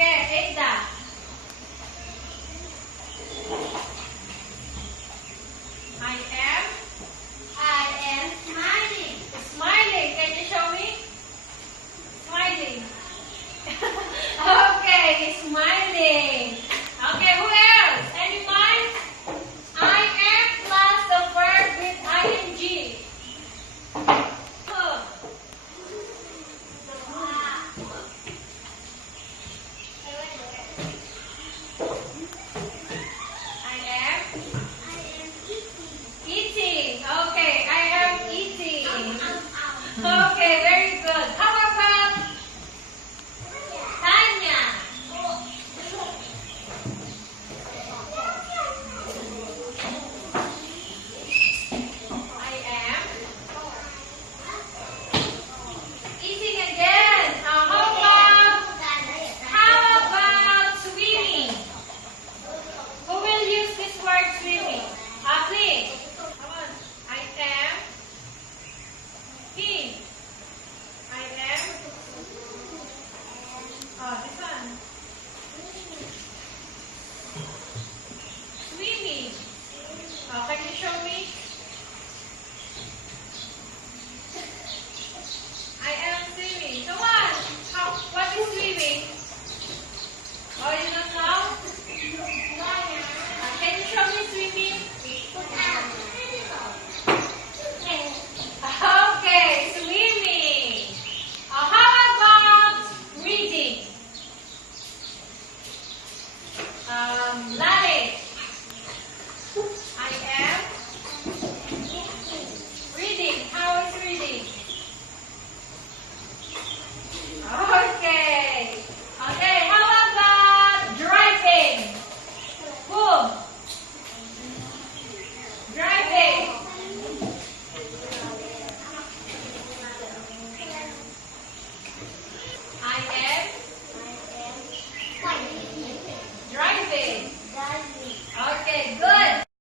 Okay, Ada. I am smiling. smiling. Can you show me? Smiling. Okay, smiling. Okay, who else? Anyone? I am plus the verb with ing. Oh. I am eating. Okay, I am eating. Okay, very good. How about Tanya? I am eating again. How about swimming? Who will use this word swimming? Please. Come on. I am he. I am. Oh, this